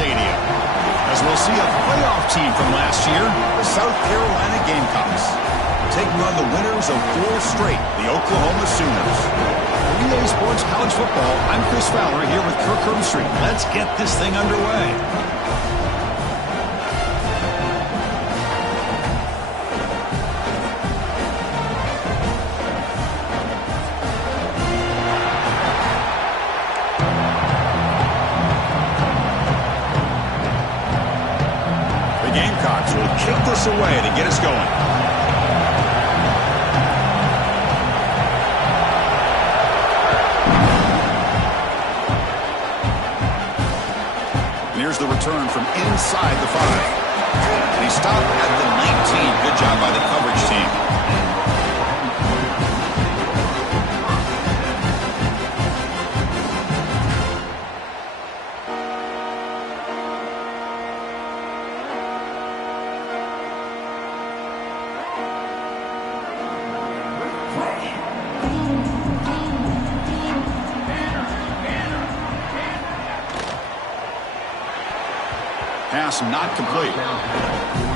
stadium, as we'll see a playoff team from last year, the South Carolina Gamecocks, taking on the winners of 4 straight, the Oklahoma Sooners. For EA Sports College Football, I'm Chris Fowler here with Kirk Herbstreit. Let's get this thing underway. Kick this away to get us going. And here's the return from inside the 5. And he stopped at the 19. Good job by the coverage team. Pass not complete.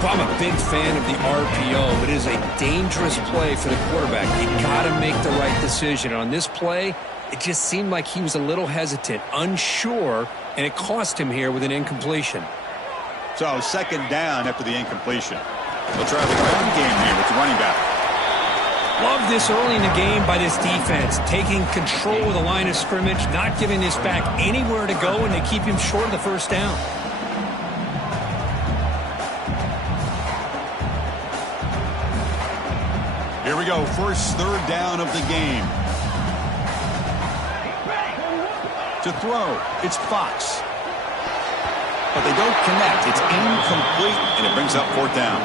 Well, I'm a big fan of the RPO, but it is a dangerous play for the quarterback. You got to make the right decision. On this play, it just seemed like he was a little hesitant, unsure, and it cost him here with an incompletion. So second down after the incompletion. They'll try the ground game here with the running back. Love this early in the game by this defense, taking control of the line of scrimmage, not giving this back anywhere to go, and they keep him short of the first down. Here we go, first third down of the game. To throw, it's Fox. But they don't connect. It's incomplete, and it brings up 4th down.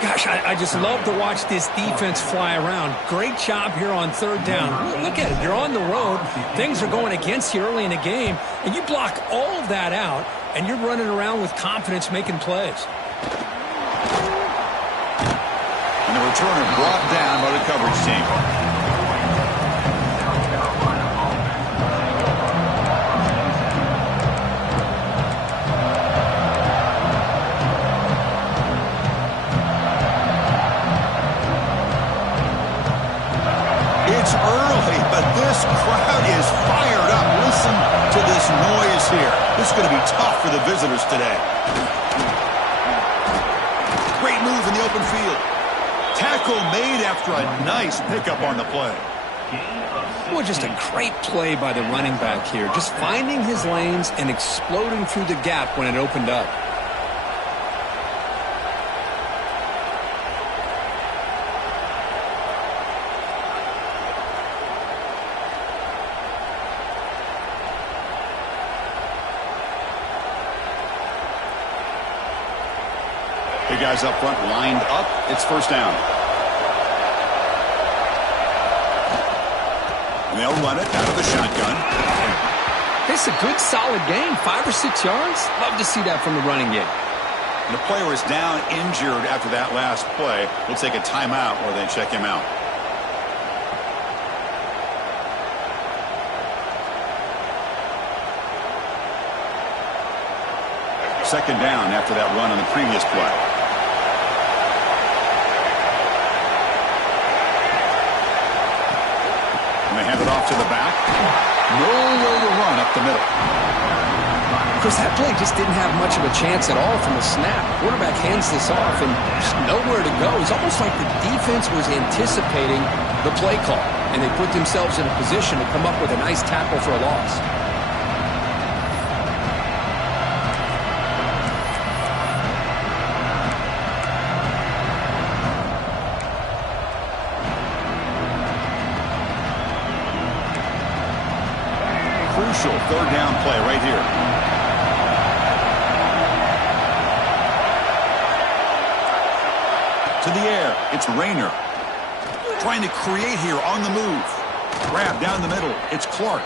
Gosh, I just love to watch this defense fly around. Great job here on 3rd down. Look at it. You're on the road. Things are going against you early in the game, and you block all of that out, and you're running around with confidence making plays. And the returner brought down by the coverage team. It's early, but this crowd is fired up. Listen to this noise here. This is going to be tough for the visitors today. Great move in the open field. Tackle made after a nice pickup on the play. Well, just a great play by the running back here. Just finding his lanes and exploding through the gap when it opened up. Big guys up front lined up. It's first down. And they'll run it out of the shotgun. It's a good, solid gain. 5 or 6 yards. Love to see that from the running game. And the player is down injured after that last play. We'll take a timeout or then check him out. Second down after that run on the previous play. And they hand it off to the back. No way to run up the middle. Chris, that play just didn't have much of a chance at all from the snap. Quarterback hands this off and just nowhere to go. It's almost like the defense was anticipating the play call, and they put themselves in a position to come up with a nice tackle for a loss. Crucial third down play right here. To the air, it's Rayner. Trying to create here on the move. Grab down the middle, it's Clark.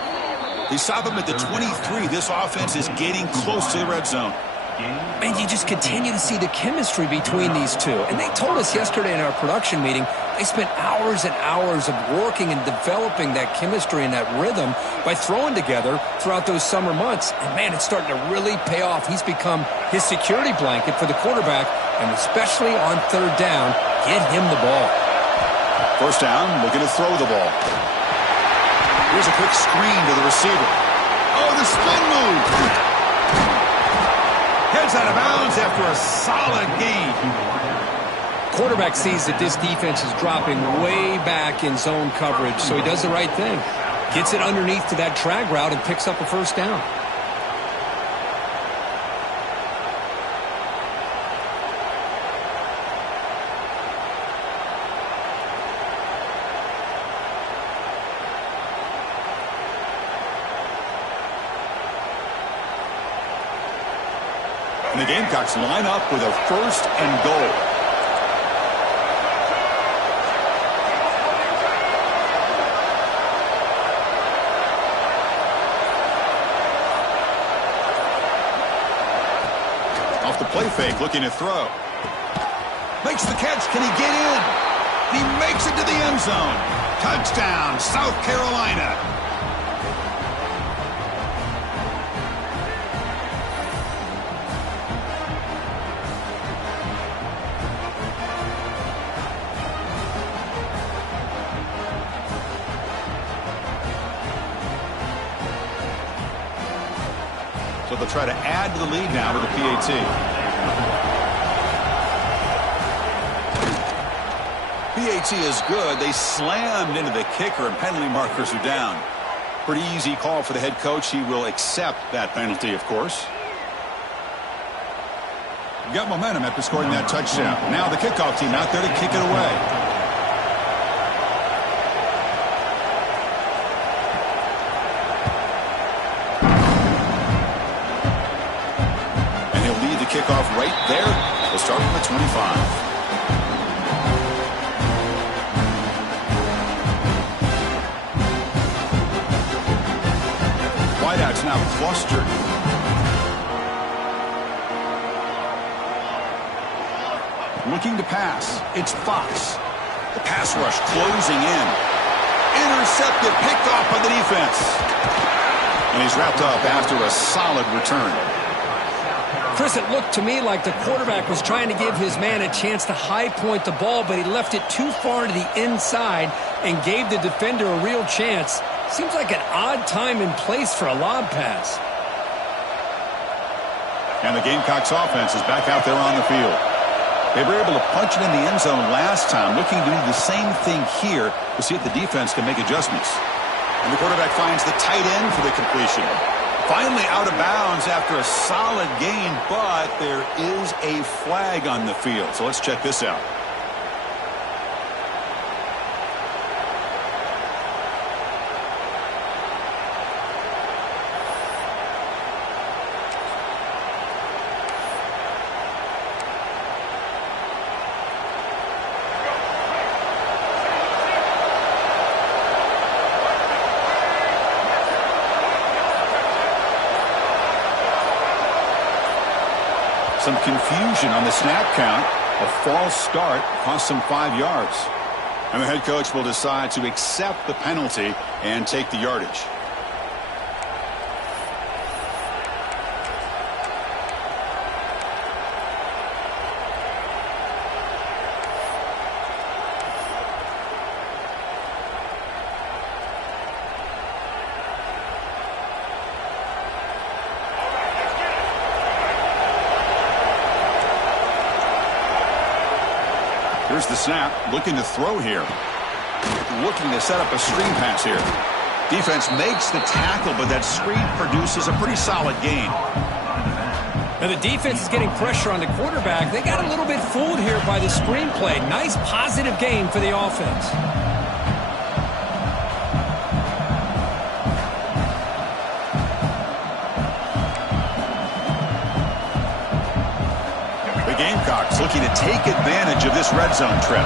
They stop him at the 23. This offense is getting close to the red zone. And you just continue to see the chemistry between these two. And they told us yesterday in our production meeting, they spent hours and hours of working and developing that chemistry and that rhythm by throwing together throughout those summer months. And, man, it's starting to really pay off. He's become his security blanket for the quarterback, and especially on third down, get him the ball. First down, looking to throw the ball. Here's a quick screen to the receiver. Oh, the spin move. Heads out of bounds after a solid gain. Quarterback sees that this defense is dropping way back in zone coverage, so he does the right thing. Gets it underneath to that drag route and picks up a first down. And the Gamecocks line up with a first and goal. Off the play fake, looking to throw. Makes the catch. Can he get in? He makes it to the end zone. Touchdown, South Carolina. So they'll try to add to the lead now with a PAT. PAT is good. They slammed into the kicker, and penalty markers are down. Pretty easy call for the head coach. He will accept that penalty, of course. Got momentum after scoring that touchdown. Now the kickoff team out there to kick it away. Kickoff right there. We'll start from the 25. Wideouts now clustered. Looking to pass. It's Fox. The pass rush closing in. Intercepted, picked off by the defense. And he's wrapped up after a solid return. Chris, it looked to me like the quarterback was trying to give his man a chance to high point the ball, but he left it too far to the inside and gave the defender a real chance. Seems like an odd time and place for a lob pass. And the Gamecocks offense is back out there on the field. They were able to punch it in the end zone last time, looking to do the same thing here to see if the defense can make adjustments. And the quarterback finds the tight end for the completion. Finally out of bounds after a solid gain, but there is a flag on the field. So let's check this out. Some confusion on the snap count. A false start cost them 5 yards. And the head coach will decide to accept the penalty and take the yardage. Here's the snap, looking to throw here. Looking to set up a screen pass here. Defense makes the tackle, but that screen produces a pretty solid gain. Now the defense is getting pressure on the quarterback. They got a little bit fooled here by the screen play. Nice positive gain for the offense. Gamecocks looking to take advantage of this red zone trip.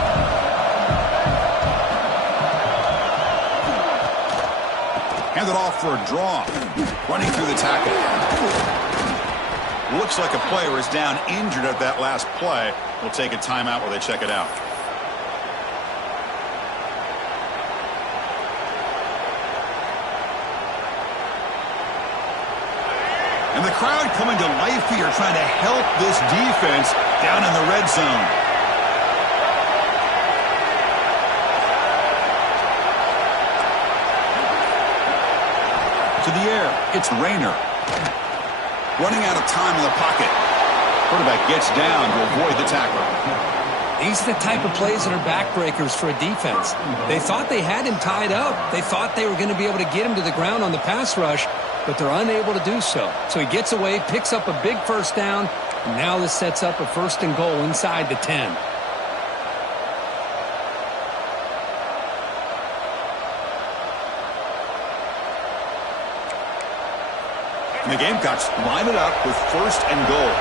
Hand it off for a draw. Running through the tackle. looks like a player is down injured at that last play. We'll take a timeout while they check it out. And the crowd coming to life here, trying to help this defense down in the red zone. To the air, it's Rayner. Running out of time in the pocket. Quarterback gets down to avoid the tackle. These are the type of plays that are backbreakers for a defense. They thought they had him tied up. They thought they were going to be able to get him to the ground on the pass rush, but they're unable to do so. So he gets away, picks up a big first down, and now this sets up a 1st and goal inside the 10. And the Gamecocks line it up with 1st and goal.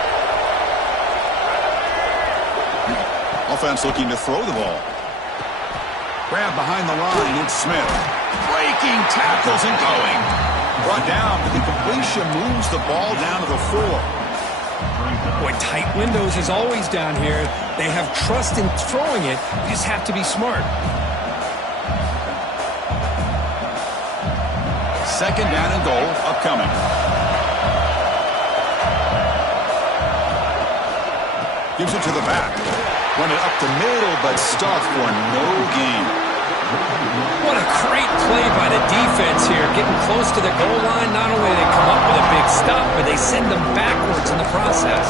Offense looking to throw the ball. Grab behind the line, it's Smith. Breaking tackles and going. Brought down, but the completion moves the ball down to the 4. Boy, tight windows is always down here. They have trust in throwing it. You just have to be smart. 2nd down and goal upcoming. Gives it to the back. Run it up the middle, but stuffed for no gain. What a great play by the defense here. Getting close to the goal line. Not only do they come up with a big stop, but they send them backwards in the process.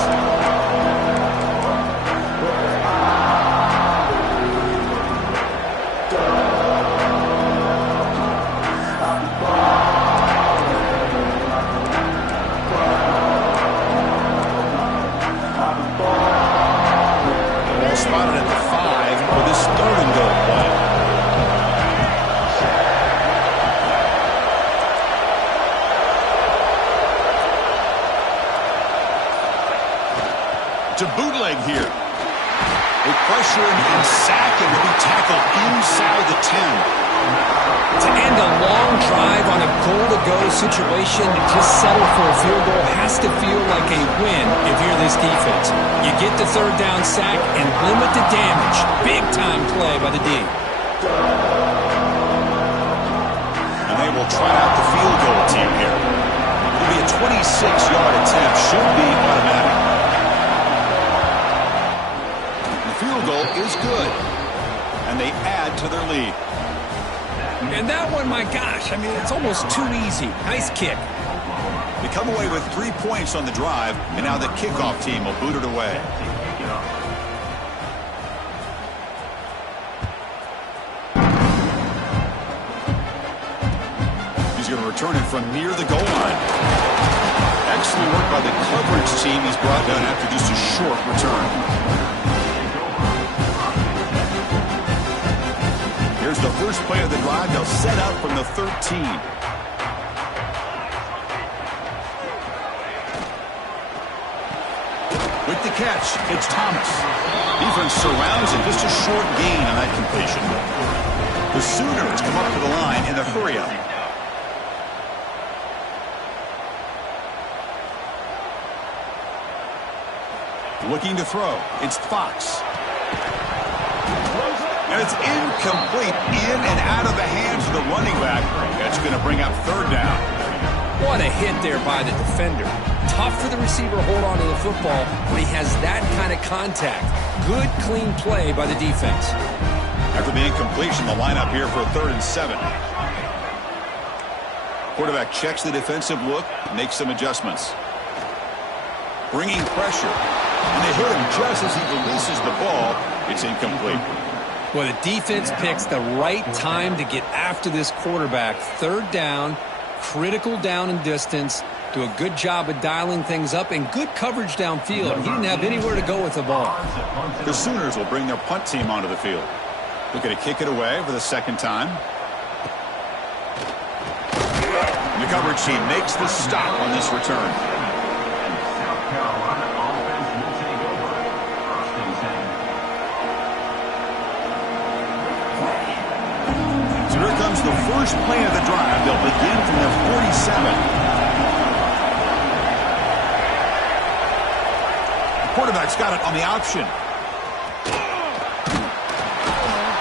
Spotted at the 5 for this 3rd and goal play. To bootleg here. With pressure and sacking to be tackled inside the 10. To end a long drive on a goal-to-go situation, to just settle for a field goal has to feel like a win if you're this defense. You get the 3rd down sack and limit the damage. Big-time play by the D. And they will try out the field goal team here. It'll be a 26-yard attempt. Should be automatic. The field goal is good. And they add to their lead. And that one, my gosh, I mean, it's almost too easy. Nice kick. They come away with 3 points on the drive, and now the kickoff team will boot it away. He's going to return it from near the goal line. Excellent work by the coverage team. He's brought down after just a short return. Here's the first play of the drive. They'll set up from the 13. With the catch, it's Thomas. Defense surrounds him. Just a short gain on that completion. The Sooners come up to the line in the hurry-up. Looking to throw. It's Fox. And it's incomplete. In and out of the hands of the running back. That's going to bring up 3rd down. What a hit there by the defender. Tough for the receiver to hold on to the football when he has that kind of contact. Good, clean play by the defense. After the incompletion, the lineup here for a 3rd and 7. Quarterback checks the defensive look, makes some adjustments. Bringing pressure. And they hit him just as he releases the ball. It's incomplete. Well, the defense picks the right time to get after this quarterback. 3rd down, critical down and distance. Do a good job of dialing things up and good coverage downfield. He didn't have anywhere to go with the ball. The Sooners will bring their punt team onto the field. Looking to kick it away for the 2nd time. And the coverage team makes the stop on this return. So here comes the first play of the drive. They'll begin from their 47. Quarterback's got it on the option.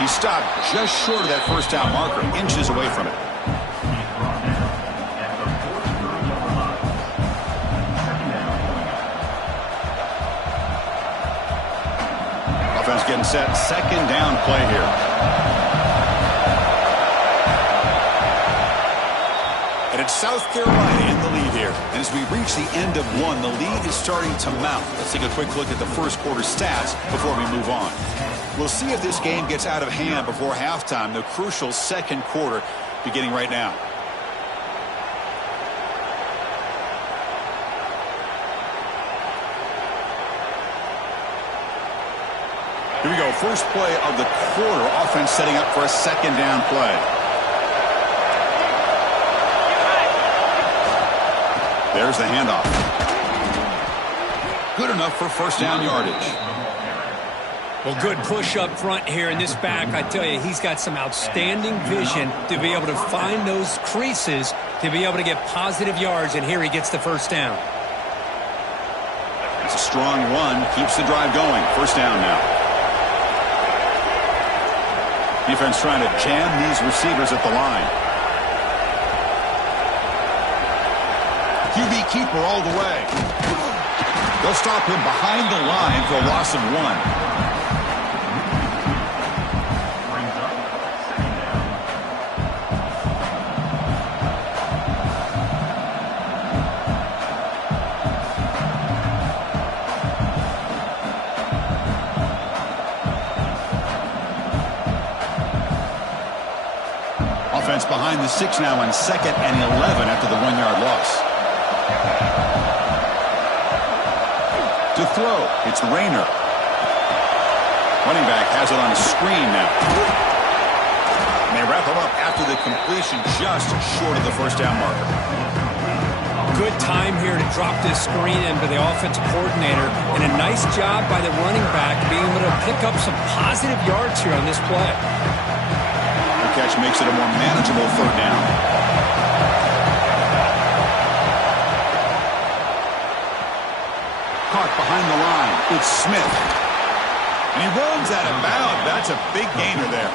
He stopped just short of that first down marker, inches away from it. Offense getting set. Second down play here. And it's South Carolina in the lead here. And as we reach the end of one, the lead is starting to mount. Let's take a quick look at the first quarter stats before we move on. We'll see if this game gets out of hand before halftime, the crucial second quarter beginning right now. Here we go. First play of the quarter. Offense setting up for a second down play. There's the handoff. Good enough for first down yardage. Well, good push up front here in this back. I tell you, he's got some outstanding vision to be able to find those creases to be able to get positive yards, and here he gets the first down. It's a strong run. Keeps the drive going. First down now. Defense trying to jam these receivers at the line. QB keeper all the way. They'll stop him behind the line for a loss of 1. Offense behind the 6 now on 2nd and 11 after the 1-yard loss. To throw, it's Rayner. Running back has it on a screen now. And they wrap him up after the completion just short of the first down marker. Good time here to drop this screen in for the offensive coordinator, and a nice job by the running back being able to pick up some positive yards here on this play. The catch makes it a more manageable third down. Caught behind the line. It's Smith. And he runs out of bounds. That's a big gainer there.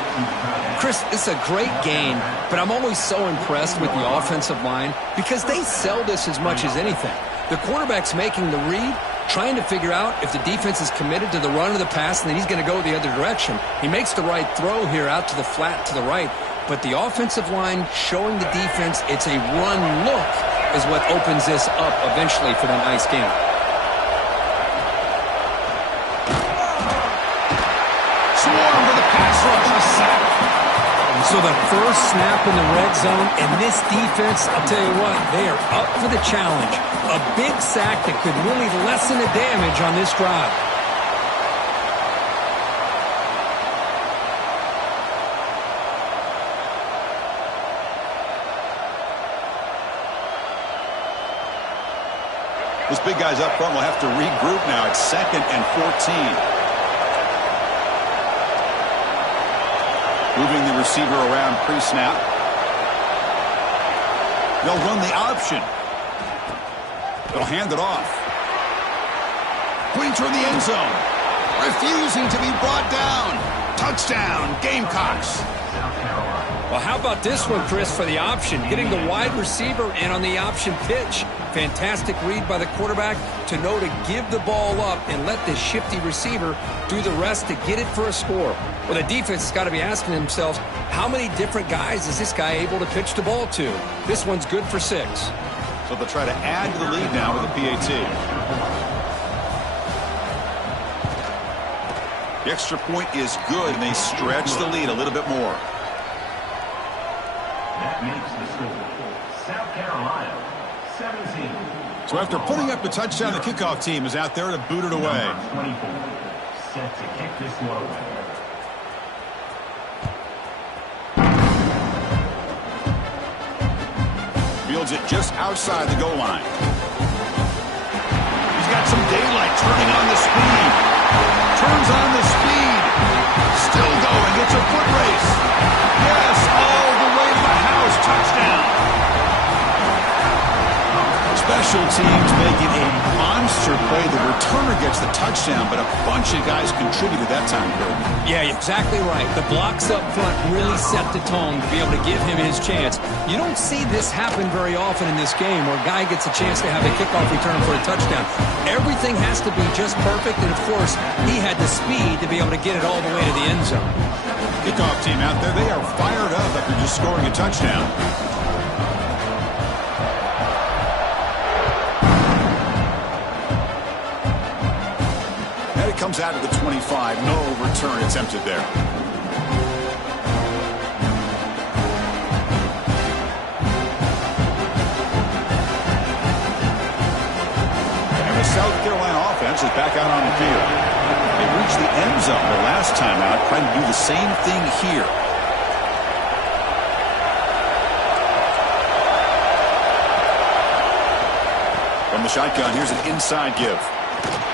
Chris, it's a great gain, but I'm always so impressed with the offensive line because they sell this as much as anything. The quarterback's making the read, trying to figure out if the defense is committed to the run or the pass, and then he's going to go the other direction. He makes the right throw here out to the flat to the right, but the offensive line showing the defense it's a run look is what opens this up eventually for that nice game. Swarm to the pass rush, a sack. So the first snap in the red zone, and this defense, I'll tell you what, they are up for the challenge. A big sack that could really lessen the damage on this drive. Those big guys up front will have to regroup now. It's 2nd and 14. Moving the receiver around pre-snap. They'll run the option. They'll hand it off. Pointing toward the end zone. Refusing to be brought down. Touchdown, Gamecocks. Well, how about this one, Chris, for the option? Getting the wide receiver in on the option pitch. Fantastic read by the quarterback to know to give the ball up and let the shifty receiver do the rest to get it for a score. Well, the defense has got to be asking themselves, how many different guys is this guy able to pitch the ball to? This one's good for 6. So they'll try to add to the lead now with a PAT. The extra point is good, and they stretch the lead a little bit more. That makes the score South Carolina 17. So after putting up the touchdown, the kickoff team is out there to boot it away. 24, set to kick this one away. Fields it just outside the goal line. He's got some daylight, turning on the speed. Turns on the speed. Still going. It's a foot race. Yes, all the way to the house. Touchdown. Special teams making a monster play. The returner gets the touchdown, but a bunch of guys contributed that time, Kurt. Yeah, exactly right. The blocks up front really set the tone to be able to give him his chance. You don't see this happen very often in this game where a guy gets a chance to have a kickoff return for a touchdown. Everything has to be just perfect, and of course, he had the speed to be able to get it all the way to the end zone. Kickoff team out there, they are fired up after just scoring a touchdown. Comes out of the 25. No return attempted there. And the South Carolina offense is back out on the field. They reached the end zone the last time out, trying to do the same thing here. From the shotgun, here's an inside give.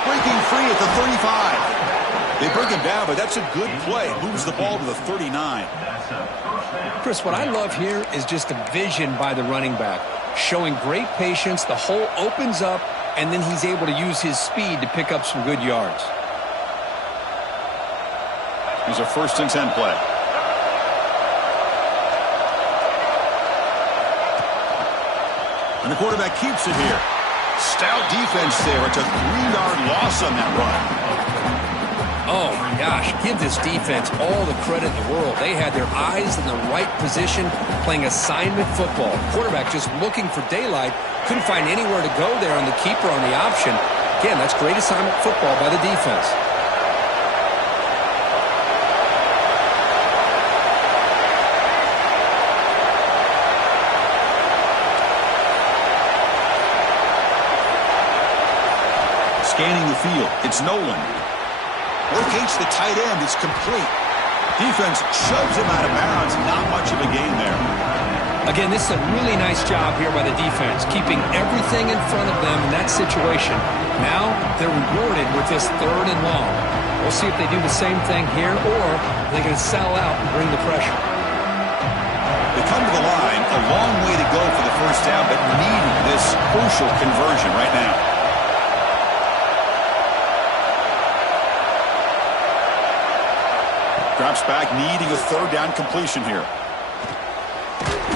Breaking free at the 35. They bring him down, but that's a good play. Moves the ball to the 39. Chris, what I love here is just the vision by the running back. Showing great patience, the hole opens up, and then he's able to use his speed to pick up some good yards. Here's a 1st and 10 play. And the quarterback keeps it here. Stout defense there. It's a 3-yard loss on that run. Oh, my gosh. Give this defense all the credit in the world. They had their eyes in the right position, playing assignment football. Quarterback just looking for daylight. Couldn't find anywhere to go there on the keeper on the option. Again, that's great assignment football by the defense. Scanning the field, it's Nolan. Locates the tight end, it's complete. Defense shoves him out of bounds, not much of a gain there. Again, this is a really nice job here by the defense, keeping everything in front of them in that situation. Now, they're rewarded with this 3rd and long. We'll see if they do the same thing here, or they're going to sell out and bring the pressure. They come to the line, a long way to go for the 1st down, but needing this crucial conversion right now. Drops back, needing a 3rd down completion here.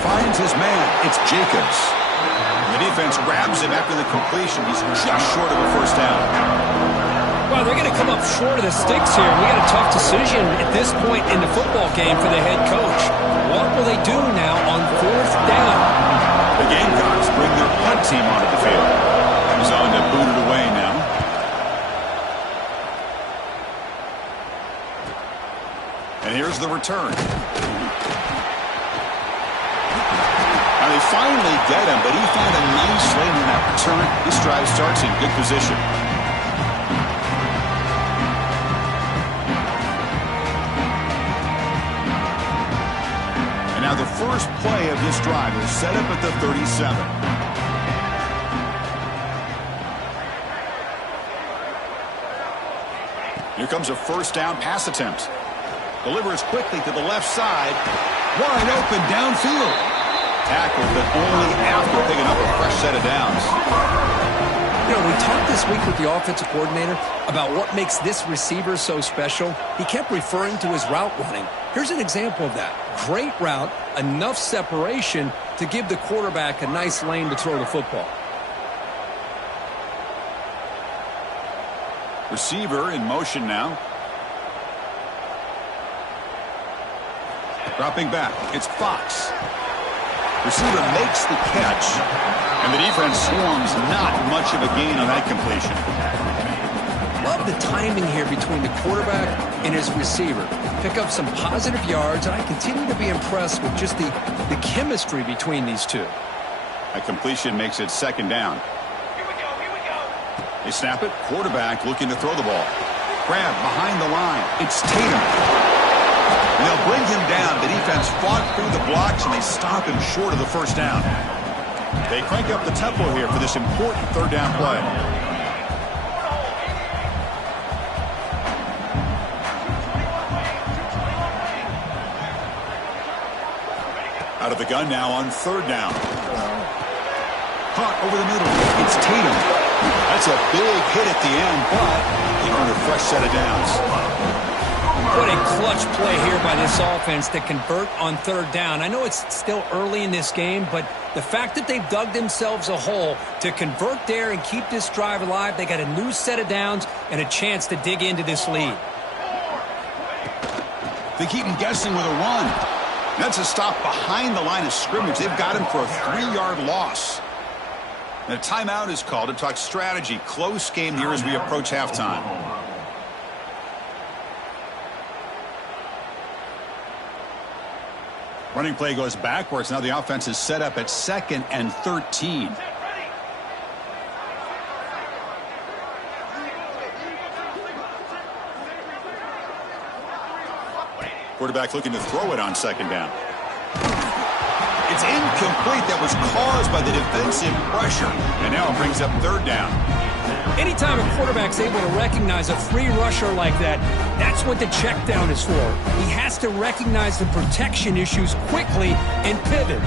Finds his man. It's Jacobs. The defense grabs him after the completion. He's just short of a 1st down. Well, they're going to come up short of the sticks here. We got a tough decision at this point in the football game for the head coach. What will they do now on 4th down? The Gamecocks bring their punt team onto the field. He's on to boot it away now. And here's the return. Now they finally get him, but he found a nice lane in that return. This drive starts in good position. And now the first play of this drive is set up at the 37. Here comes a 1st down pass attempt. Delivers quickly to the left side. Wide open downfield. Tackled, but only after picking up a fresh set of downs. You know, we talked this week with the offensive coordinator about what makes this receiver so special. He kept referring to his route running. Here's an example of that. Great route, enough separation to give the quarterback a nice lane to throw the football. Receiver in motion now. Dropping back, it's Fox. Receiver makes the catch, and the defense swarms. Not much of a gain on that completion. Love the timing here between the quarterback and his receiver. Pick up some positive yards, and I continue to be impressed with just the chemistry between these two. That completion makes it 2nd down. Here we go. They snap it. Quarterback looking to throw the ball. Grab behind the line. It's Tatum. And they'll bring him down. The defense fought through the blocks, and they stop him short of the 1st down. They crank up the tempo here for this important 3rd down play. Out of the gun now on 3rd down. Caught over the middle. It's Tatum. That's a big hit at the end, but they earn a fresh set of downs. What a clutch play here by this offense to convert on third down. I know it's still early in this game, but the fact that they've dug themselves a hole to convert there and keep this drive alive, they got a new set of downs and a chance to dig into this lead. They keep him guessing with a run. That's a stop behind the line of scrimmage. They've got him for a 3-yard loss. And a timeout is called to talk strategy. Close game here as we approach halftime. Running play goes backwards. Now the offense is set up at 2nd and 13. Quarterback looking to throw it on 2nd down. It's incomplete. That was caused by the defensive pressure. And now it brings up 3rd down. Anytime a quarterback's able to recognize a free rusher like that, that's what the check down is for. He has to recognize the protection issues quickly and pivot.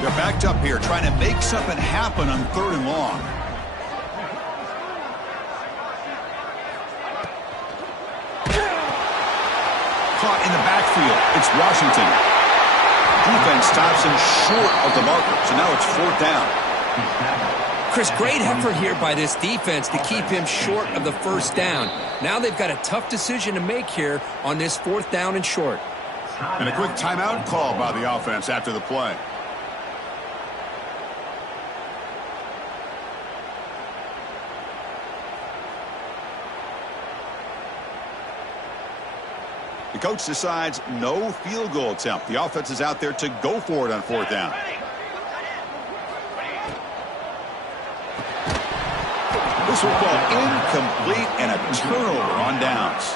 They're backed up here trying to make something happen on 3rd and long. Caught in the backfield. It's Washington. Defense stops him short of the marker, so now it's 4th down. Chris, great effort here by this defense to keep him short of the 1st down. Now they've got a tough decision to make here on this 4th down and short. And a quick timeout call by the offense after the play. The coach decides no field goal attempt. The offense is out there to go for it on 4th down. This will fall incomplete and a turnover on downs.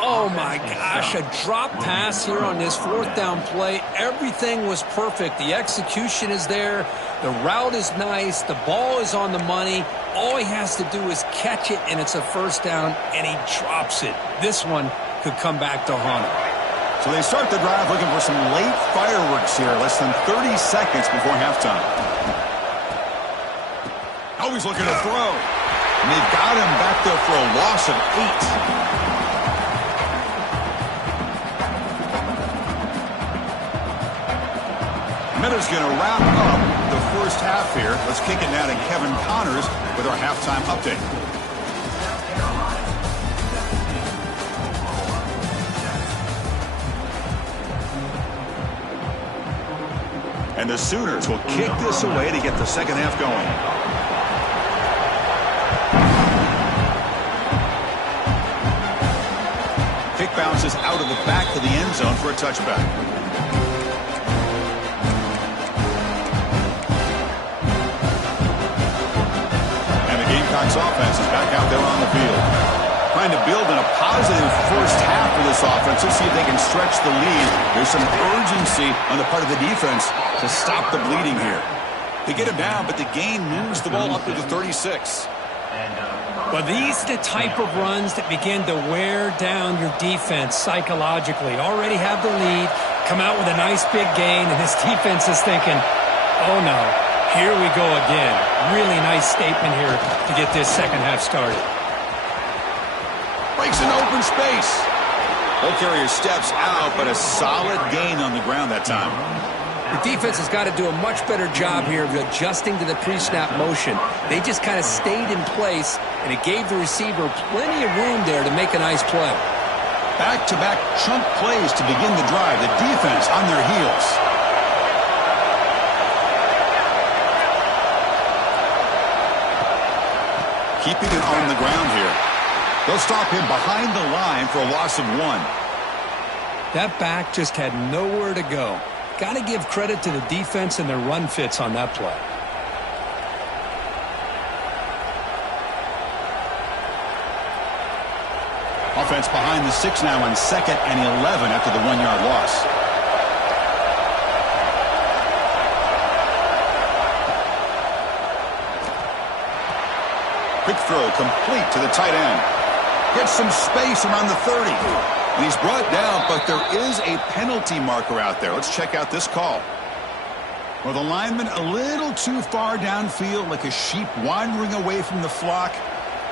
Oh, my gosh, a drop pass here on this 4th down play. Everything was perfect. The execution is there. The route is nice. The ball is on the money. All he has to do is catch it, and it's a 1st down, and he drops it. This one could come back to haunt him. So they start the drive looking for some late fireworks here, less than 30 seconds before halftime. Always looking to throw. And they've got him back there for a loss of 8. Miller's going to wrap up the 1st half here. Let's kick it now to Kevin Connors with our halftime update. And the Sooners will kick this away to get the 2nd half going. Kick bounces out of the back of the end zone for a touchback. And the Gamecocks offense is back out there on the field. Trying to build in a positive 1st half for this offense. Let's see if they can stretch the lead. There's some urgency on the part of the defense to stop the bleeding here. They get him down, but the gain moves the ball up to the 36. Well, these are the type of runs that begin to wear down your defense psychologically. Already have the lead, come out with a nice big gain, and this defense is thinking, oh no, here we go again. Really nice statement here to get this 2nd half started. Breaks an open space. Ball carrier steps out, but a solid gain on the ground that time. The defense has got to do a much better job here of adjusting to the pre-snap motion. They just kind of stayed in place, and it gave the receiver plenty of room there to make a nice play. Back-to-back chunk plays to begin the drive. The defense on their heels. Keeping it on the ground here. They'll stop him behind the line for a loss of 1. That back just had nowhere to go. Got to give credit to the defense and their run fits on that play. Offense behind the 6 now on 2nd and 11 after the 1-yard loss. Quick throw complete to the tight end. Gets some space around the 30. And he's brought down, but there is a penalty marker out there. Let's check out this call. Well, the lineman a little too far downfield, like a sheep wandering away from the flock,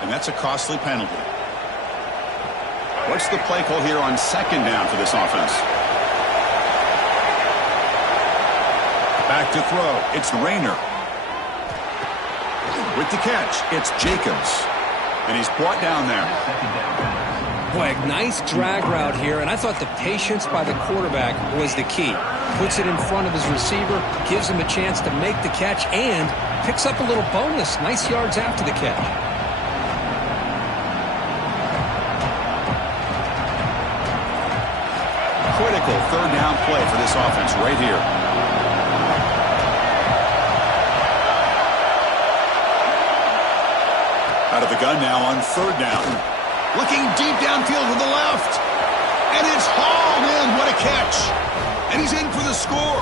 and that's a costly penalty. What's the play call here on second down for this offense? Back to throw. It's Rayner. With the catch, it's Jacobs. And he's brought down there. Boy, a nice drag route here, and I thought the patience by the quarterback was the key. Puts it in front of his receiver, gives him a chance to make the catch, and picks up a little bonus. Nice yards after the catch. Critical third down play for this offense right here. Out of the gun now on third down. Looking deep downfield to the left. And it's hauled in. What a catch. And he's in for the score.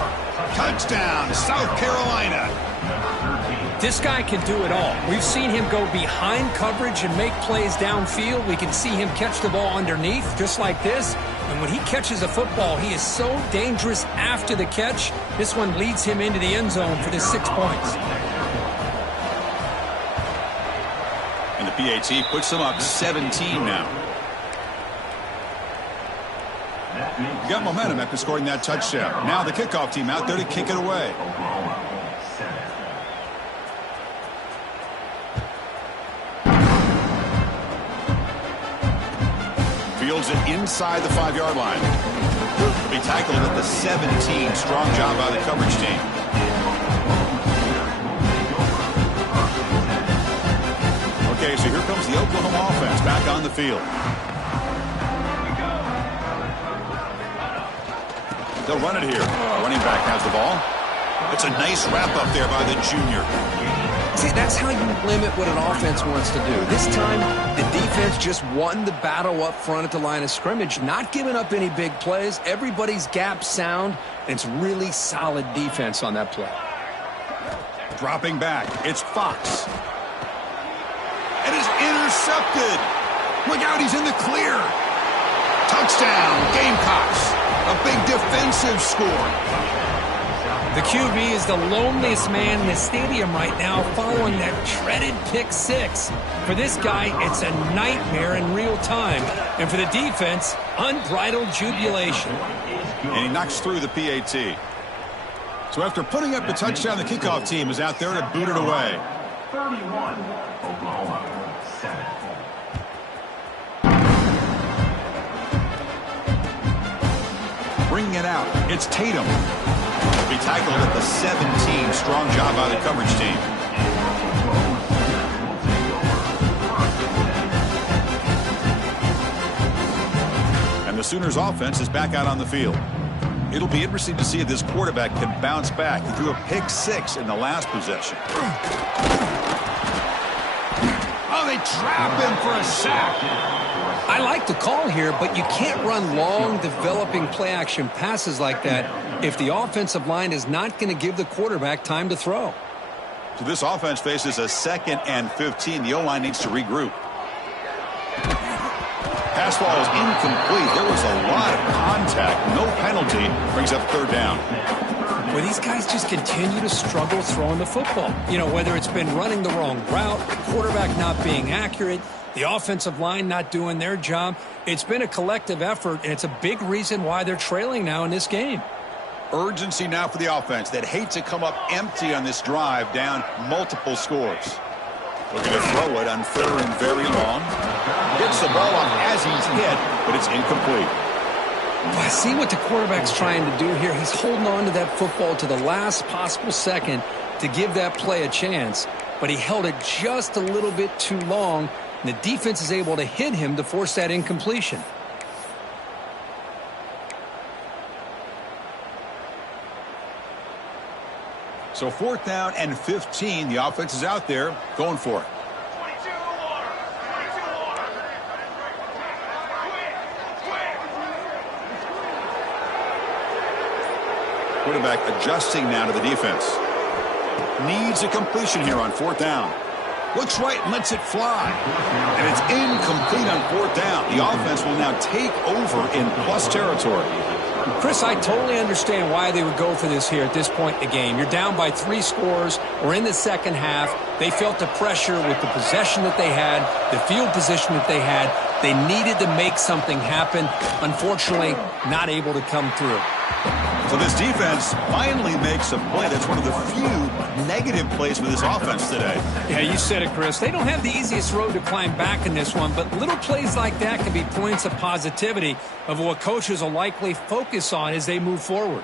Touchdown, South Carolina. This guy can do it all. We've seen him go behind coverage and make plays downfield. We can see him catch the ball underneath, just like this. And when he catches a football, he is so dangerous after the catch. This one leads him into the end zone for the 6 points. And the PAT puts them up 17 now. You got momentum after scoring that touchdown. Now the kickoff team out there to kick it away. Fields it inside the 5-yard line. He tackled at the 17. Strong job by the coverage team. Okay, so here comes the Oklahoma offense back on the field. They'll run it here. Running back has the ball. It's a nice wrap-up there by the junior. See, that's how you limit what an offense wants to do. This time, the defense just won the battle up front at the line of scrimmage, not giving up any big plays. Everybody's gap sound, and it's really solid defense on that play. Dropping back, it's Fox. It is intercepted. Look out, he's in the clear. Touchdown, Gamecocks. A big defensive score. The QB is the loneliest man in the stadium right now following that dreaded pick six. For this guy, it's a nightmare in real time. And for the defense, unbridled jubilation. And he knocks through the PAT. So after putting up the touchdown, the kickoff team is out there to boot it away. 31, Oklahoma, 7. Bringing it out, it's Tatum. He tackled at the 17. Strong job by the coverage team. And the Sooners offense is back out on the field. It'll be interesting to see if this quarterback can bounce back. He threw a pick six in the last possession. Oh, they trap him for a sack. I like the call here, but you can't run long, developing play-action passes like that if the offensive line is not going to give the quarterback time to throw. So this offense faces a 2nd and 15. The O-line needs to regroup. Pass ball is incomplete. There was a lot of contact. No penalty. Brings up third down. Well, these guys just continue to struggle throwing the football. You know, whether it's been running the wrong route, the quarterback not being accurate, the offensive line not doing their job. It's been a collective effort, and it's a big reason why they're trailing now in this game. Urgency now for the offense that hate to come up empty on this drive, down multiple scores. Looking to throw it on 3rd and very long. Gets the ball off as he's hit, but it's incomplete. Well, I see what the quarterback's trying to do here. He's holding on to that football to the last possible second to give that play a chance, but he held it just a little bit too long. The defense is able to hit him to force that incompletion. So 4th down and 15. The offense is out there going for it. Quarterback adjusting now to the defense. Needs a completion here on 4th down. Looks right and lets it fly. And it's incomplete on 4th down. The offense will now take over in plus territory. Chris, I totally understand why they would go for this here at this point in the game. You're down by 3 scores. We're in the second half. They felt the pressure with the possession that they had, the field position that they had. They needed to make something happen. Unfortunately, not able to come through. So this defense finally makes a play. That's one of the few negative plays for this offense today. Yeah, you said it, Chris. They don't have the easiest road to climb back in this one, but little plays like that can be points of positivity of what coaches will likely focus on as they move forward.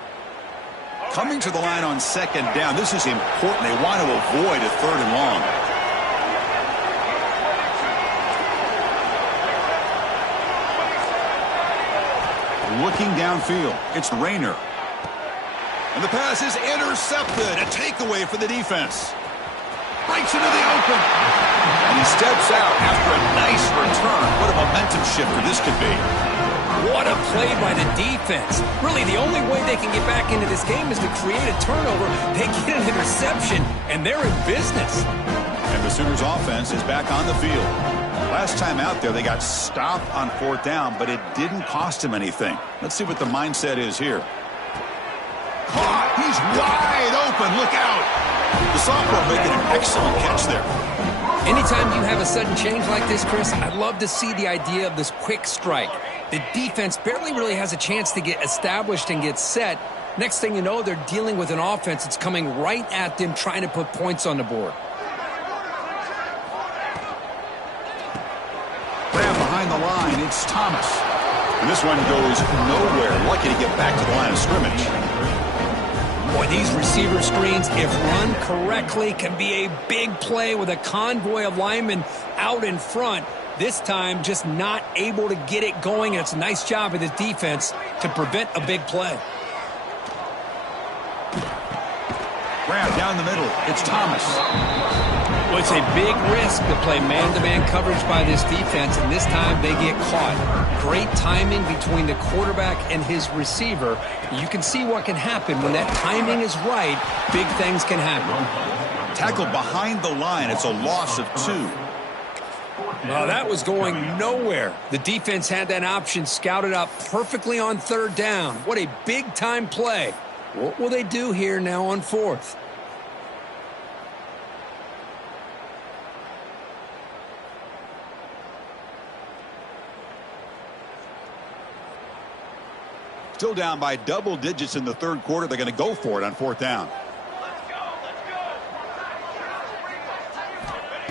Coming to the line on second down, this is important. They want to avoid a 3rd and long. Looking downfield, it's Rayner. And the pass is intercepted. A takeaway for the defense. Breaks into the open. And he steps out after a nice return. What a momentum shifter this could be. What a play by the defense. Really, the only way they can get back into this game is to create a turnover. They get an interception, and they're in business. And the Sooners offense is back on the field. Last time out there, they got stopped on 4th down, but it didn't cost them anything. Let's see what the mindset is here. Caught. He's wide open. Look out. The sophomore making an excellent catch there. Anytime you have a sudden change like this, Chris, I'd love to see the idea of this quick strike. The defense barely really has a chance to get established and get set. Next thing you know, they're dealing with an offense that's coming right at them, trying to put points on the board. Grab behind the line, it's Thomas. And this one goes nowhere. Lucky to get back to the line of scrimmage. Boy, these receiver screens, if run correctly, can be a big play with a convoy of linemen out in front. This time, just not able to get it going. And it's a nice job of the defense to prevent a big play. Grab down the middle, it's Thomas. Well, it's a big risk to play man-to-man coverage by this defense, and this time they get caught. Great timing between the quarterback and his receiver. You can see what can happen when that timing is right. Big things can happen. Tackled behind the line. It's a loss of 2. Well, that was going nowhere. The defense had that option scouted up perfectly on 3rd down. What a big-time play. What will they do here now on 4th? Still down by double digits in the 3rd quarter. They're going to go for it on 4th down.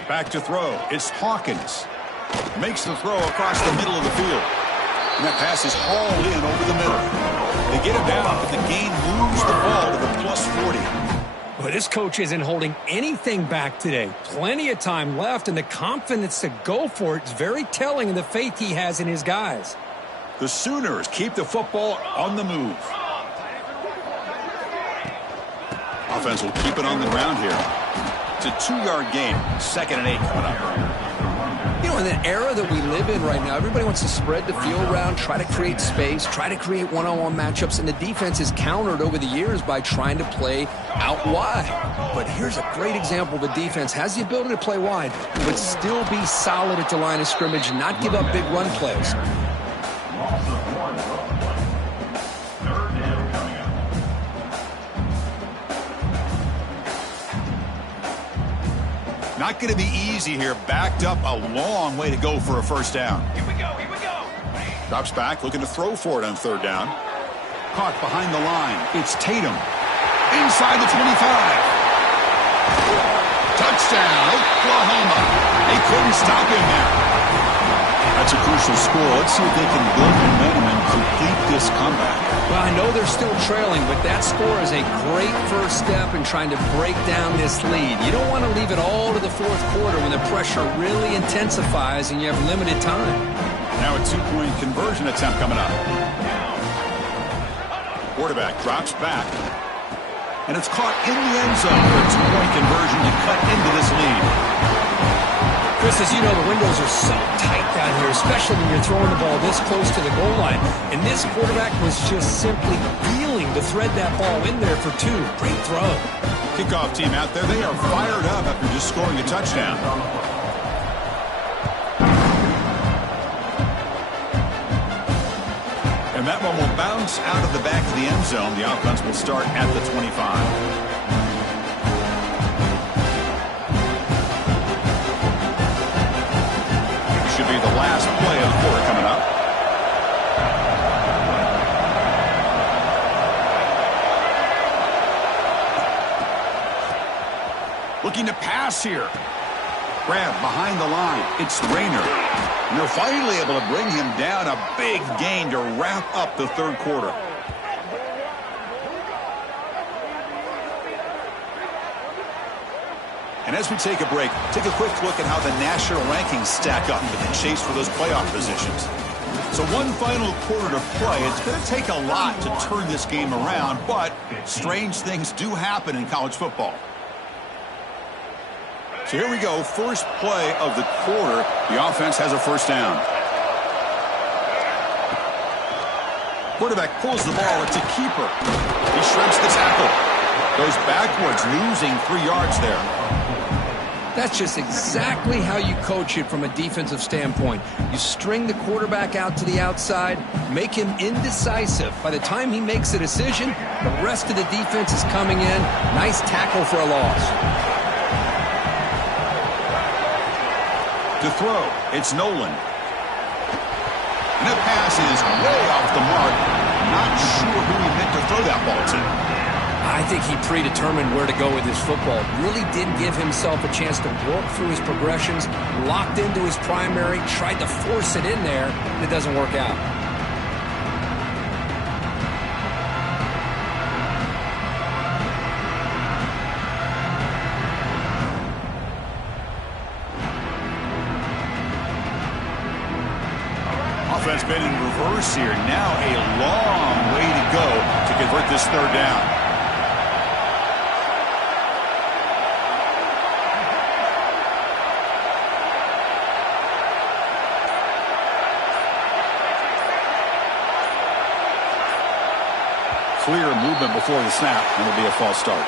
Back to throw. It's Hawkins. Makes the throw across the middle of the field. And that pass is hauled in over the middle. They get it down, but the gain moves the ball to the plus 40. Well, this coach isn't holding anything back today. Plenty of time left, and the confidence to go for it is very telling of the faith he has in his guys. The Sooners keep the football on the move. Offense will keep it on the ground here. It's a 2-yard gain. 2nd and 8 coming up. You know, in the era that we live in right now, everybody wants to spread the field around, try to create space, try to create one-on-one matchups, and the defense is countered over the years by trying to play out wide. But here's a great example of a defense has the ability to play wide, but still be solid at the line of scrimmage and not give up big run plays. Not going to be easy here. Backed up a long way to go for a 1st down. Here we go. Drops back, looking to throw for it on 3rd down. Caught behind the line. It's Tatum. Inside the 25. Touchdown, Oklahoma. They couldn't stop him there. That's a crucial score. Let's see if they can build momentum and complete this comeback. Well, I know they're still trailing, but that score is a great first step in trying to break down this lead. You don't want to leave it all to the 4th quarter when the pressure really intensifies and you have limited time. Now a 2-point conversion attempt coming up. Quarterback drops back. And it's caught in the end zone for a 2-point conversion to cut into this lead. Chris, as you know, the windows are so tight down here, especially when you're throwing the ball this close to the goal line. And this quarterback was just simply feeling to thread that ball in there for 2. Great throw. Kickoff team out there, they are fired up after just scoring a touchdown. And that one will bounce out of the back of the end zone. The offense will start at the 25. Should be the last play of the quarter coming up. Looking to pass here. Grab behind the line. It's Rayner. And they're finally able to bring him down. A big gain to wrap up the third quarter. And as we take a break, take a quick look at how the national rankings stack up in the chase for those playoff positions. So one final quarter to play. It's going to take a lot to turn this game around, but strange things do happen in college football. So here we go, first play of the quarter. The offense has a first down. Quarterback pulls the ball. It's a keeper. He shrinks the tackle. Goes backwards, losing 3 yards there. That's just exactly how you coach it from a defensive standpoint. You string the quarterback out to the outside, make him indecisive. By the time he makes a decision, the rest of the defense is coming in. Nice tackle for a loss. To throw, it's Nolan. And that pass is way off the mark. Not sure who he meant to throw that ball to. I think he predetermined where to go with his football. Really didn't give himself a chance to work through his progressions. Locked into his primary, tried to force it in there, and it doesn't work out. Offense been in reverse here. Now a long way to go to convert this third down. Clear movement before the snap, and it'll be a false start.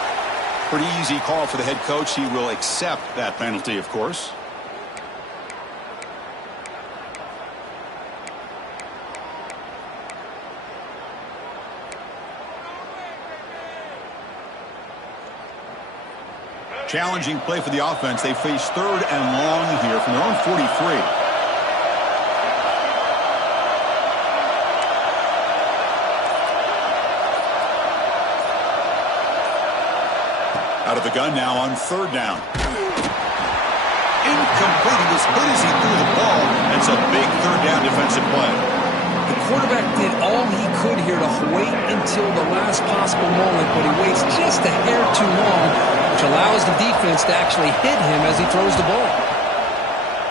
Pretty easy call for the head coach. He will accept that penalty, of course. Challenging play for the offense. They face third and long here from their own 43. Out of the gun now on third down. Incomplete. He was hit as he threw the ball. It's a big third down defensive play. The quarterback did all he could here to wait until the last possible moment, but he waits just a hair too long, which allows the defense to actually hit him as he throws the ball.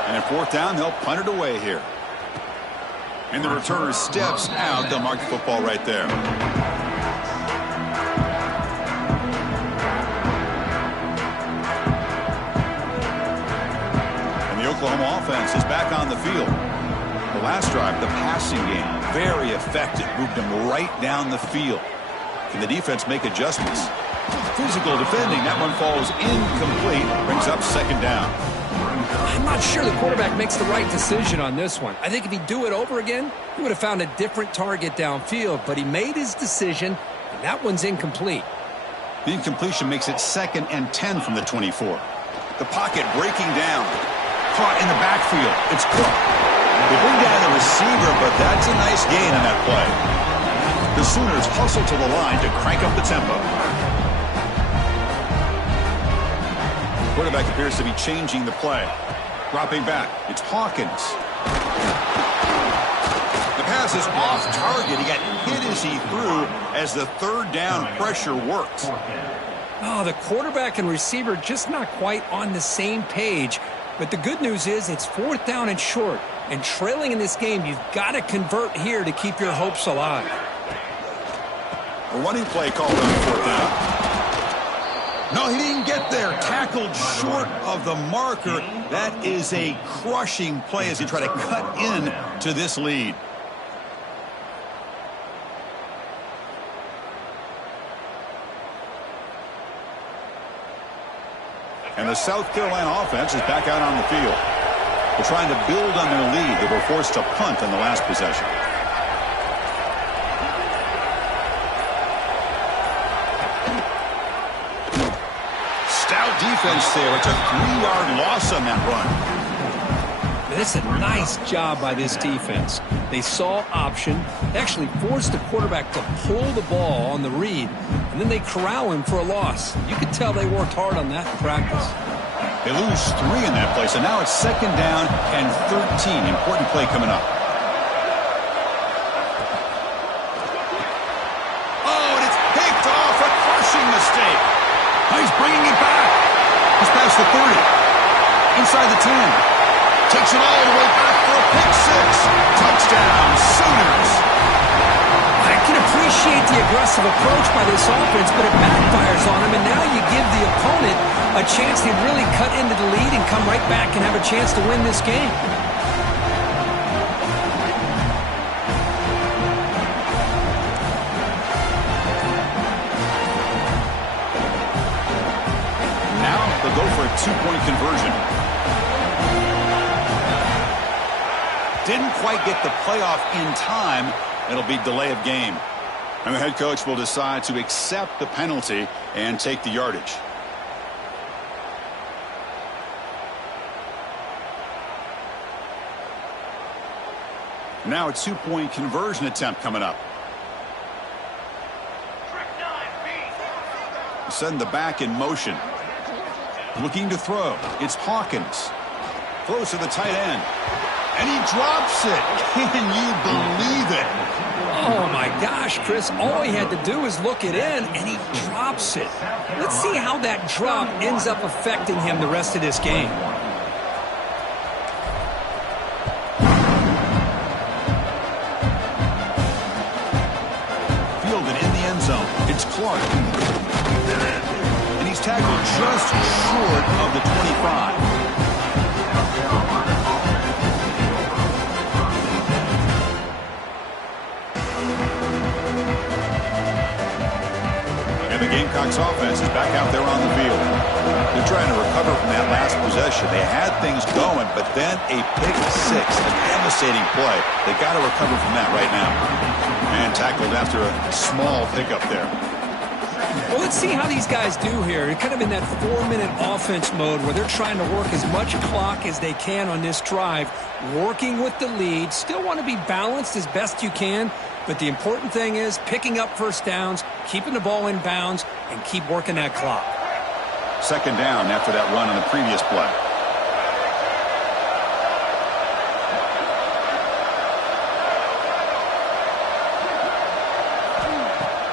And at fourth down, they'll punt it away here. And the returner steps out. They'll mark the football right there. And the Oklahoma offense is back on the field. The last drive, the passing game, very effective. Moved them right down the field. Can the defense make adjustments? Physical defending. That one falls incomplete. Brings up second down. I'm not sure the quarterback makes the right decision on this one. I think if he'd do it over again, he would have found a different target downfield. But he made his decision, and that one's incomplete. The incompletion makes it 2nd and 10 from the 24. The pocket breaking down. Caught in the backfield. It's Cook. They bring down the receiver, but that's a nice gain on that play. The Sooners hustle to the line to crank up the tempo. Quarterback appears to be changing the play. Dropping back. It's Hawkins. The pass is off target. He got hit as he threw as the third down pressure worked. Oh, the quarterback and receiver just not quite on the same page. But the good news is it's 4th down and short. And trailing in this game, you've got to convert here to keep your hopes alive. A running play called on 4th down. No, he didn't get there. Tackled short of the marker. That is a crushing play as he tried to cut in to this lead. And the South Carolina offense is back out on the field. They're trying to build on their lead. They were forced to punt on the last possession. defense there. It's a 3-yard loss on that run. It's a nice job by this defense. They saw option, actually forced the quarterback to pull the ball on the read, and then they corral him for a loss. You could tell they worked hard on that in practice. They lose 3 in that play, so now it's 2nd down and 13. Important play coming up. Oh, and it's picked off. A crushing mistake. He's bringing it back. He's past the 30. Inside the 10. Takes it all the way back for a pick 6. Touchdown, Sooners. I can appreciate the aggressive approach by this offense, but it backfires on them, and now you give the opponent a chance to really cut into the lead and come right back and have a chance to win this game. Now they'll go for a 2-point conversion. Didn't quite get the playoff in time. It'll be delay of game. And the head coach will decide to accept the penalty and take the yardage. Now a 2-point conversion attempt coming up. Send the back in motion. Looking to throw. It's Hawkins. Throws to the tight end. And he drops it. Can you believe it? Oh, my gosh, Chris. All he had to do is look it in, and he drops it. Let's see how that drop ends up affecting him the rest of this game. Fielded in the end zone. It's Clark. And he's tackled just short of the 25. The Gamecocks offense is back out there on the field. They're trying to recover from that last possession. They had things going, but then a pick 6, a devastating play. They got to recover from that right now. And tackled after a small pickup there. Well, let's see how these guys do here. They're kind of in that 4-minute offense mode where they're trying to work as much clock as they can on this drive, working with the lead. Still want to be balanced as best you can. But the important thing is picking up first downs, keeping the ball in bounds, and keep working that clock. 2nd down after that run on the previous play.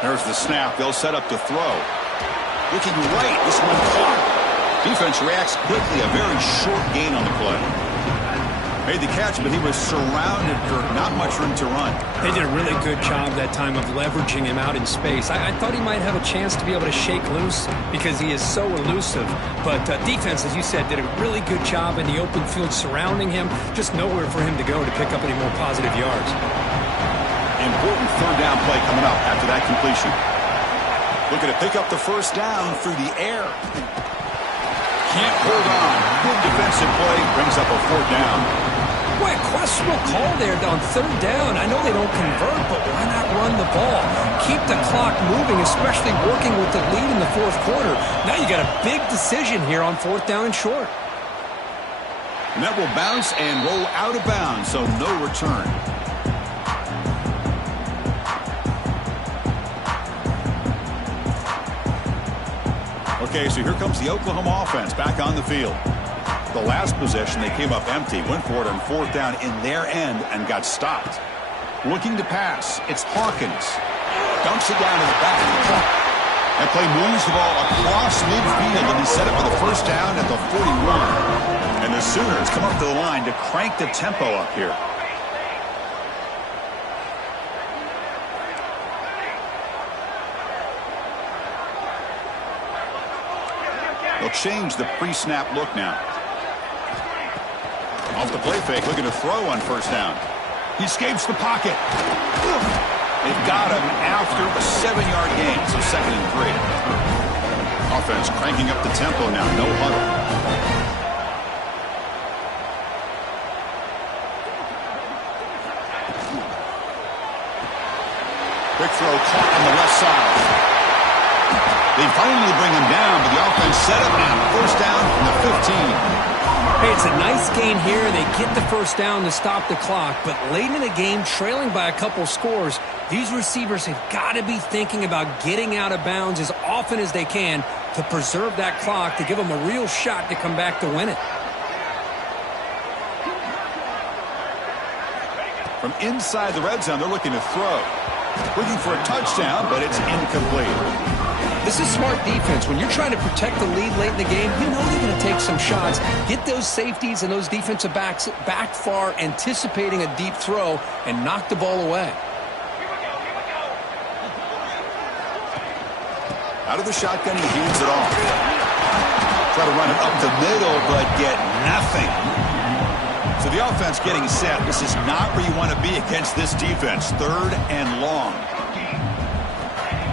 There's the snap. They'll set up to throw. Looking right. This one caught. Defense reacts quickly. A very short gain on the play. Made the catch, but he was surrounded, Kirk. Not much room to run. They did a really good job that time of leveraging him out in space. I thought he might have a chance to be able to shake loose because he is so elusive. But defense, as you said, did a really good job in the open field surrounding him. Just nowhere for him to go to pick up any more positive yards. Important 3rd down play coming up after that completion. Looking to pick up the first down through the air. Can't hold on. Good defensive play. Brings up a 4th down. Boy, a questionable call there on 3rd down. I know they don't convert, but why not run the ball? Keep the clock moving, especially working with the lead in the 4th quarter. Now you got a big decision here on 4th down and short. And that will bounce and roll out of bounds, so no return. Okay, so here comes the Oklahoma offense back on the field. The last possession, they came up empty, went for it on 4th down in their end and got stopped. Looking to pass, it's Hawkins. Dumps it down to the back. That play moves the ball across midfield, and he set it for the first down at the 41. And the Sooners come up to the line to crank the tempo up here. They'll change the pre-snap look now. Off the play fake, looking to throw on 1st down. He escapes the pocket. They've got him after a 7-yard gain, so 2nd and 3. Offense cranking up the tempo now, no huddle. Quick throw caught on the left side. They finally bring him down, but the offense set up now. First down from the 15. Hey, it's a nice gain here. They get the first down to stop the clock, but late in the game, trailing by a couple scores, these receivers have got to be thinking about getting out of bounds as often as they can to preserve that clock, to give them a real shot to come back to win it. From inside the red zone, they're looking to throw. Looking for a touchdown, but it's incomplete. This is smart defense. When you're trying to protect the lead late in the game, you know they're going to take some shots. Get those safeties and those defensive backs back far, anticipating a deep throw, and knock the ball away. Out of the shotgun, he heaves it off. Try to run it up the middle, but get nothing. So the offense getting set. This is not where you want to be against this defense. 3rd and long.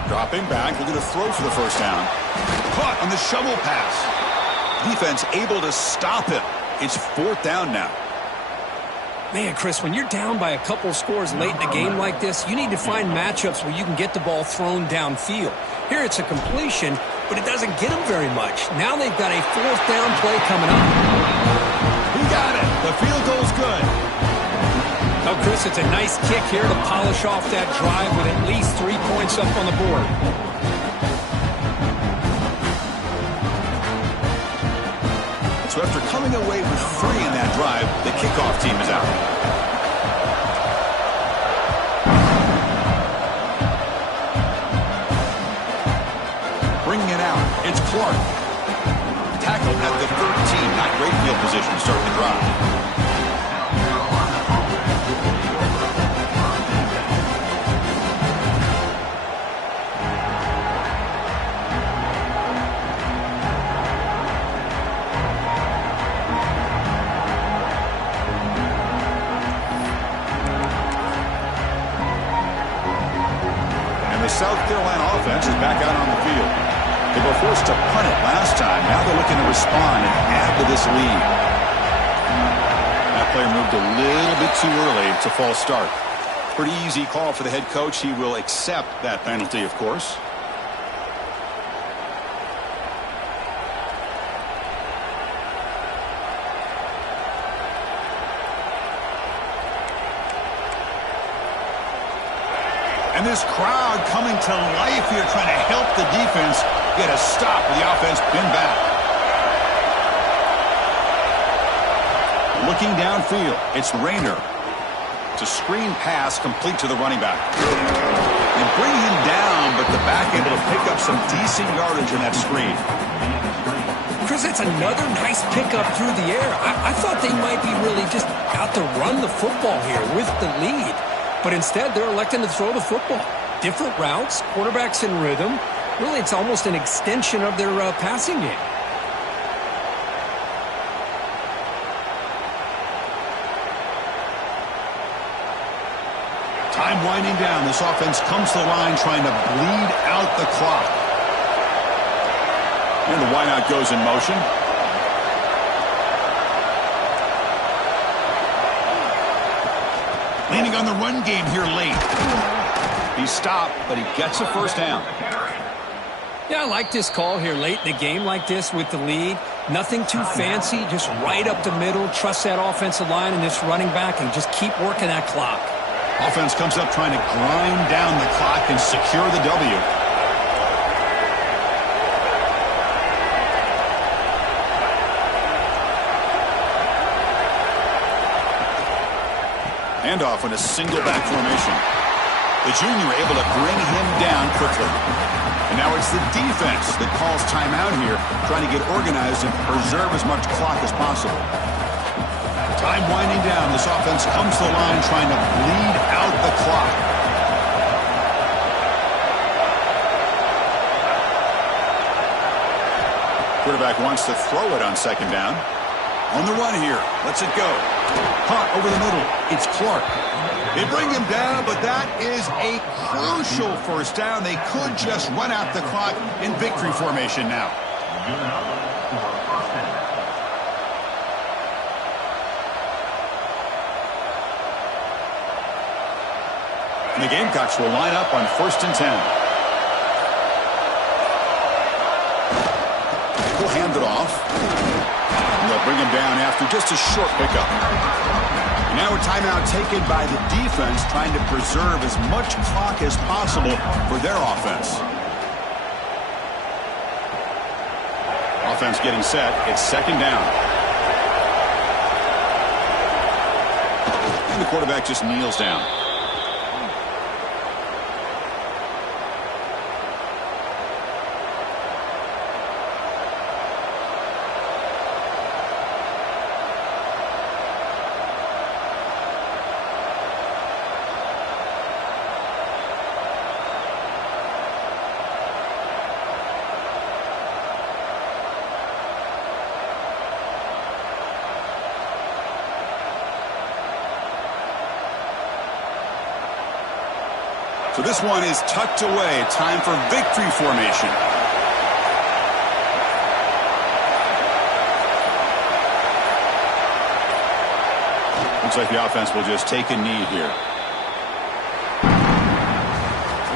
Dropping back, looking to throw for the first down. Caught on the shovel pass. Defense able to stop it. It's 4th down now. Man, Chris, when you're down by a couple scores late in a game like this, you need to find matchups where you can get the ball thrown downfield. Here it's a completion, but it doesn't get them very much. Now they've got a 4th down play coming up. He got it. The field goal's good. Oh, Chris, it's a nice kick here to polish off that drive with at least 3 points up on the board. So after coming away with 3 in that drive, the kickoff team is out. Bringing it out, it's Clark. Tackled at the 13. Not great field position to start the drive. The South Carolina offense is back out on the field. They were forced to punt it last time. Now they're looking to respond and add to this lead. That player moved a little bit too early. It's a false start. Pretty easy call for the head coach. He will accept that penalty, of course. And this crowd coming to life here, trying to help the defense get a stop with the offense pinned back. Looking downfield, it's Rayner. It's a screen pass complete to the running back. They bring him down, but the back able to pick up some decent yardage in that screen. Chris, that's another nice pickup through the air. I thought they might be really just out to run the football here with the lead. But instead, they're electing to throw the football. Different routes, quarterbacks in rhythm. Really, it's almost an extension of their passing game. Time winding down. This offense comes to the line trying to bleed out the clock. And the wideout goes in motion. Leaning on the run game here late. He stopped, but he gets a first down. Yeah, I like this call here late in the game like this with the lead. Nothing too fancy, just right up the middle. Trust that offensive line and this running back and just keep working that clock. Offense comes up trying to grind down the clock and secure the W. Handoff in a single back formation. The junior able to bring him down quickly. And now it's the defense that calls timeout here, trying to get organized and preserve as much clock as possible. Time winding down. This offense comes to the line trying to bleed out the clock. Quarterback wants to throw it on second down. On the run here. Lets it go. Caught over the middle. It's Clark. They bring him down, but that is a crucial first down. They could just run out the clock in victory formation now. And the Gamecocks will line up on 1st and 10. will hand it off. And they'll bring him down after just a short pickup. And now a timeout taken by the defense, trying to preserve as much clock as possible for their offense. Offense getting set. It's second down. And the quarterback just kneels down. So this one is tucked away. Time for victory formation. Looks like the offense will just take a knee here.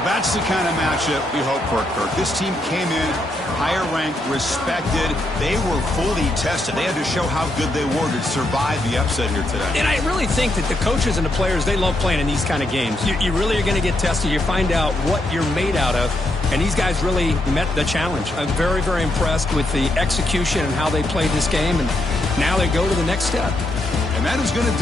That's the kind of matchup we hope for, Kirk. This team came in higher ranked, respected. They were fully tested. They had to show how good they were to survive the upset here today. And I really think that the coaches and the players, they love playing in these kind of games. You really are going to get tested. You find out what you're made out of. And these guys really met the challenge. I'm very, very impressed with the execution and how they played this game. And now they go to the next step. And that is going to